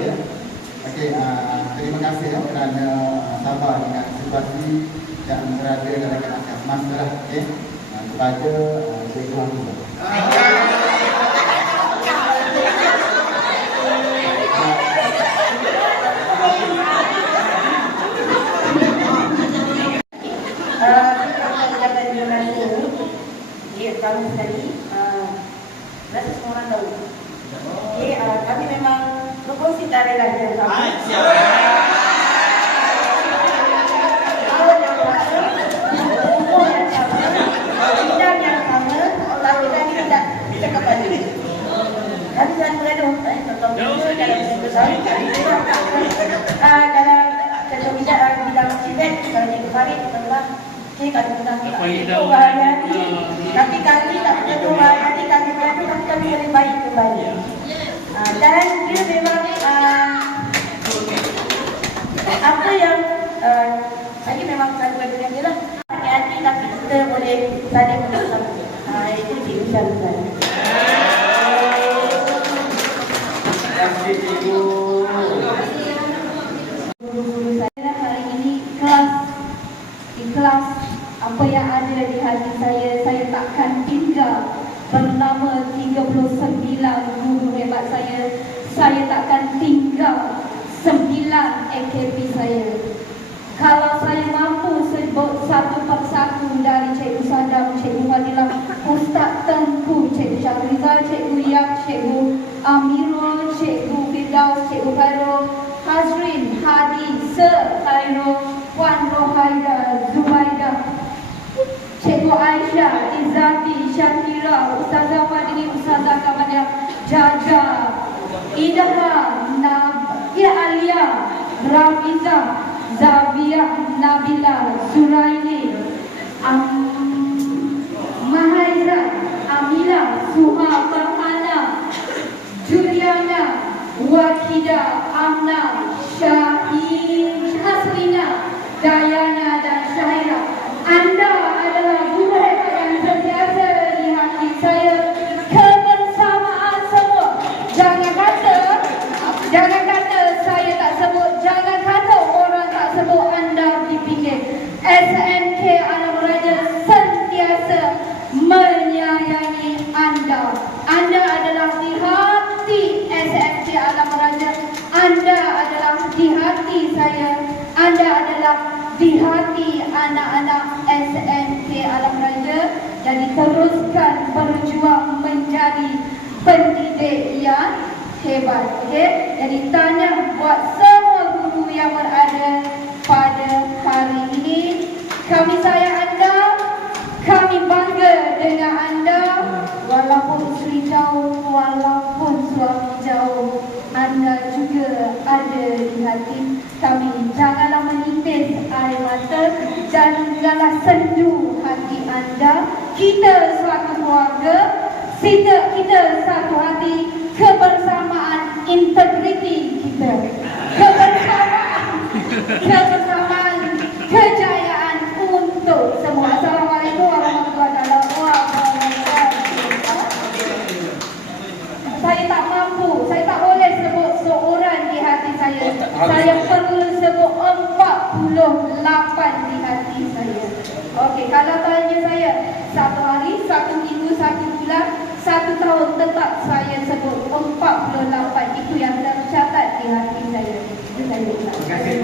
ya. Okey, terima kasih ya kerana sabar dengan situasi yang berada dalam keadaan masalah. Okey, kepada Cikgu Hamzah. Kami sekali, rasa semua orang tahu. Okay, kami memang berkongsi tarikh lahir kami. Tahun yang sama, umur yang sama, bidang yang sama, Allah kami tidak cakap balik. Kami selalu berada untuk contoh video dalam satu tahun. Dalam bidang civet, kalau Cikgu Farid, adalah kami tentang itu hati-hati. Tapi kami tak betul hati-hati, kami beradu, tapi kami lebih baik kembali. Dan dia memang apa yang lagi memang selalu beradu dia lah. Hati-hati tapi kita boleh saling bersama. Itu Cikgu Syarifah. Terima kasih Cikgu. Guru-guru saya hari ini ikhlas apa yang ada di hati saya takkan tinggal bernama 39 guru hebat saya takkan tinggal 9 AKP saya. Kalau saya mampu sebut satu persatu dari Cikgu Sadam, Cikgu Fadilah, Ustaz Tengku, Cikgu Syahrizal, Cikgu Yak, Cikgu Amirul, Cikgu Firdaus, Cikgu Khairul, Hazrin, Hadi, Sir Khairul, Puan Rohaida, Zubaidah, Cikgu Aisyah, Izzati, Syakira, Ustazah Fadli, Ustazah Kamalia, Jaja, Idaha, Nadia Alia, Rafizah, Zabiah, Nabila, Suraini, Mahaiza, Amila, Suha, Farhana, Juliana, Wakida, Amna, Haslina, Dayana dan Syahira. Anda adalah guru hebat yang sentiasa di hati saya. Kebersamaan semua. Jangan kata saya tak sebut. Jangan kata orang tak sebut anda di pinggir. SMK Alam Raja sentiasa menyayangi anda. Anda adalah di hati SMK Alam Raja. Anda adalah di hati saya. Anda adalah di hati anak-anak SMK Alam Raja. Jadi teruskan berjuang menjadi pendidik yang hebat. Okay? Jadi tanya buat semua guru yang berada pada hari ini. Kami sayang anda. Kami bangga dengan anda. Walaupun isteri jauh, walaupun suami jauh, anda juga ada di hati kami. Janganlah menipis air mata, janganlah sendu hati anda. Kita suatu keluarga, kita satu hati, kebersamaan, integriti kita, kebersamaan, kejayaan untuk semua. Assalamualaikum warahmatullahi wabarakatuh. Saya tak mampu, saya tak boleh sebut seorang di hati saya. Saya perlu sebut 48 di hati saya. Okey, kalau tanya saya, satu hari, satu minggu, satu bulan, satu tahun, tetap saya sebut 48. Itu yang tercatat di hati saya. Itu saya.